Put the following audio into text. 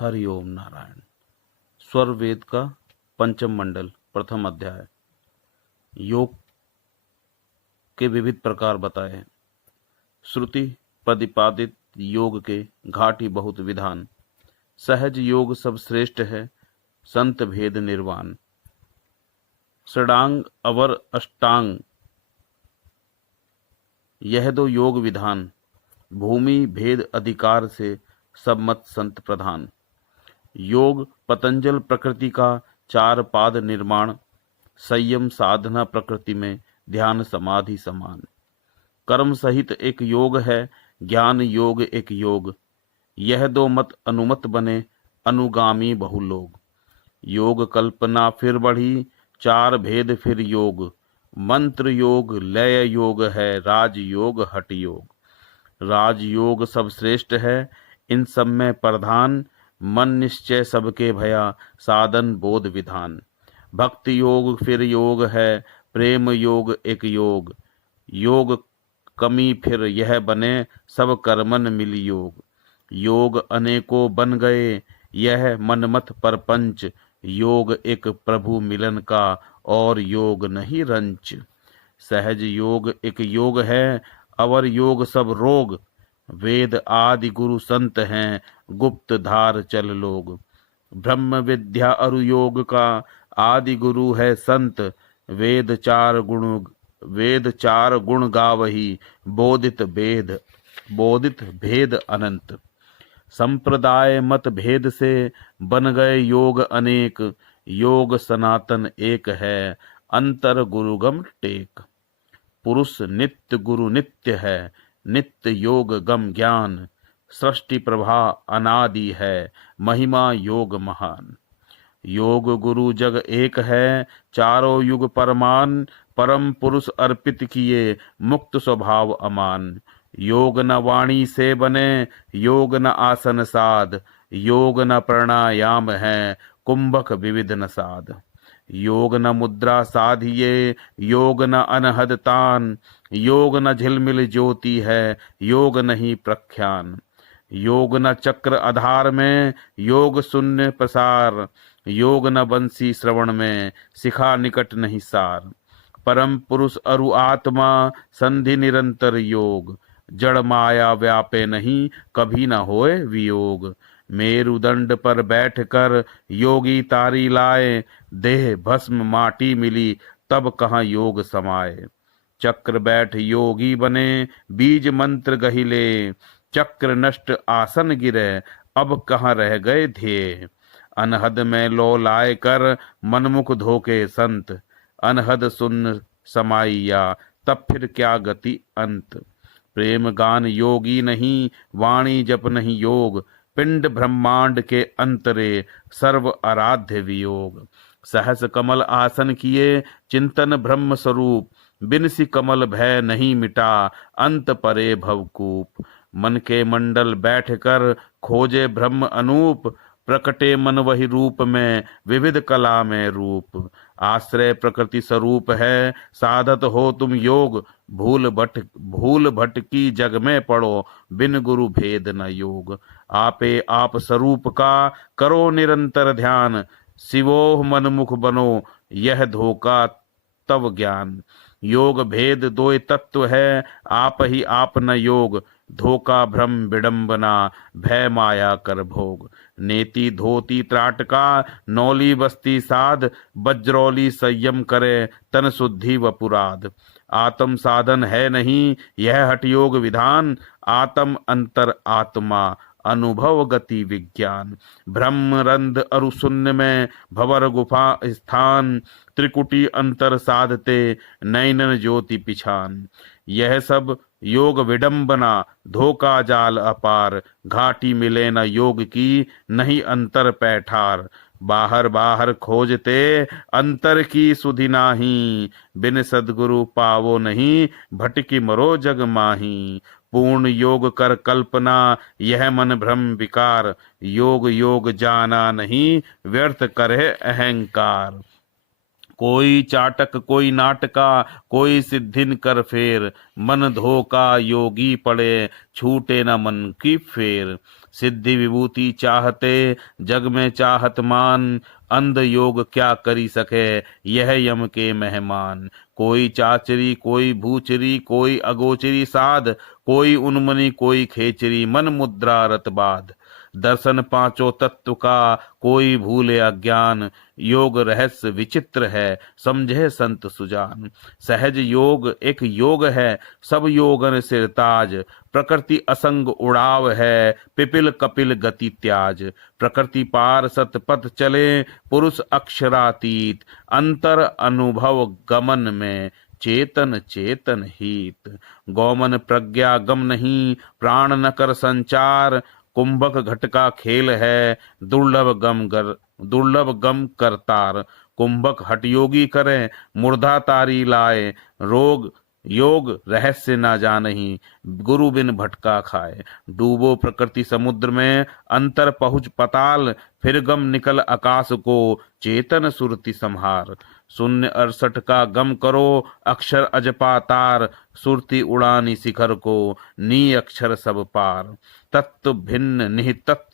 हरि ओम नारायण। स्वर वेद का पंचम मंडल प्रथम अध्याय। योग के विविध प्रकार बताए। श्रुति प्रतिपादित योग के घाटी बहुत विधान। सहज योग सब श्रेष्ठ है, संत भेद निर्वाण। षडांग अवर अष्टांग यह दो योग विधान। भूमि भेद अधिकार से सब मत संत प्रधान। योग पतंजल प्रकृति का चार पाद निर्माण। संयम साधना प्रकृति में ध्यान समाधि समान। कर्म सहित एक योग है, ज्ञान योग एक योग। यह दो मत अनुमत बने, अनुगामी बहु लोग। योग कल्पना फिर बढ़ी, चार भेद फिर योग। मंत्र योग लय योग है, राज योग हठ योग। राज योग सब श्रेष्ठ है, इन सब में प्रधान। मन निश्चय सबके भया, साधन बोध विधान। भक्ति योग फिर योग है, प्रेम योग एक योग। योग कमी फिर यह बने, सब कर्मन मिल योग। योग अनेकों बन गए, यह मनमत परपंच। योग एक प्रभु मिलन का, और योग नहीं रंच। सहज योग एक योग है, अवर योग सब रोग। वेद आदि गुरु संत हैं, गुप्त धार चल लोग। ब्रह्म विद्या अरु योग का, आदि गुरु है संत। वेद चार गुण गावही, बोधित भेद अनंत। संप्रदाय मत भेद से बन गए योग अनेक। योग सनातन एक है, अंतर गुरुगम टेक। पुरुष नित्य गुरु नित्य है, नित्य योग गम ज्ञान। सृष्टि प्रभा अनादि है, महिमा योग महान। योग गुरु जग एक है, चारों युग परमान। परम पुरुष अर्पित किए, मुक्त स्वभाव अमान। योग न वाणी से बने, योग न आसन साध। योग न प्राणायाम है, कुंभक विविध न साध। योग न मुद्रा साधिए, योग न अनहद तान। योग न झिलमिल ज्योति है, योग नहीं प्रख्यान। योग न चक्र आधार में, योग शून्य प्रसार। योग न बंसी श्रवण में, शिखा निकट नहीं सार। परम पुरुष अरु आत्मा, संधि निरंतर योग। जड़ माया व्यापे नहीं, कभी न होए वियोग। मेरुदंड पर बैठकर योगी तारी लाए। देह भस्म माटी मिली, तब कहाँ योग समाए। चक्र बैठ योगी बने, बीज मंत्र गहिले। चक्र नष्ट आसन गिरे, अब कहाँ रह गए ध्येय। अनहद में लो लाए कर, मनमुख धोके संत। अनहद सुन समाइया, तब फिर क्या गति अंत। प्रेम गान योगी नहीं, वाणी जप नहीं योग। पिंड ब्रह्मांड के अंतरे, सर्व आराध्य वियोग। सहस कमल आसन किए, चिंतन ब्रह्म स्वरूप। बिनसी कमल भय नहीं मिटा, अंत परे भवकूप। मन के मंडल बैठकर, खोजे ब्रह्म अनूप। प्रकटे मन वही रूप में, विविध कला में रूप। आश्रय प्रकृति स्वरूप है, साधत हो तुम योग। भूल भटकी जग में पड़ो, बिन गुरु भेद न योग। आपे आप स्वरूप का, करो निरंतर ध्यान। शिवोह मनमुख बनो, यह धोखा तव ज्ञान। योग भेद दो तत्व है, आप ही आप न योग। धोखा भ्रम विडंबना, भय माया कर भोग। नेति धोती त्राटका, नौली बस्ती साध। वज्रौली संयम करे, तन शुद्धि व पुराद। आत्म साधन है नहीं, यह हठ योग विधान। आत्म अंतर आत्मा, अनुभव गति विज्ञान। ब्रह्म रंध अरु शून्य में, भवर गुफा स्थान। त्रिकुटी अंतर साधते, नैनन ज्योति पिछान। यह सब योग विडंबना, धोखा जाल अपार। घाटी मिले न योग की, नहीं अंतर पैठार। बाहर बाहर खोजते, अंतर की सुधि नाही। बिन सदगुरु पावो नहीं, भटकी मरो जग माही। पूर्ण योग कर कल्पना, यह मन भ्रम विकार। योग योग जाना नहीं, व्यर्थ करे अहंकार। कोई चाटक कोई नाटका, कोई सिद्धिन कर फेर। मन धोखा योगी पड़े, छूटे न मन की फेर। सिद्धि विभूति चाहते जग में चाहत मान, अंध योग क्या करी सके यह यम के मेहमान। कोई चाचरी कोई भूचरी कोई अगोचरी साध, कोई उन्मनी कोई खेचरी मन मुद्रा रत बाध। दर्शन पांचों तत्व का कोई भूले अज्ञान, योग रहस्य विचित्र है समझे संत सुजान। सहज योग एक योग है सब योगन सिर ताज, प्रकृति असंग उड़ाव है पिपिल कपिल गति त्याज। प्रकृति पार सतपथ चले पुरुष अक्षरातीत, अंतर अनुभव गमन में चेतन चेतन हित। गौमन प्रज्ञा गम नहीं प्राण न कर संचार, कुंभक घट का खेल है दुर्लभ गम करतार। कुंभक हठ योगी करें मुर्धा तारी लाए, रोग योग रहस्य ना जानही गुरु बिन भटका खाए। डूबो प्रकृति समुद्र में अंतर पहुँच पताल, फिर गम निकल आकाश को चेतन सुरति संहार। शून्य 68 का गम करो अक्षर अजपा तार, सुरति उड़ानी शिखर को नी अक्षर सब पार। तत्व भिन्न निहित तत्व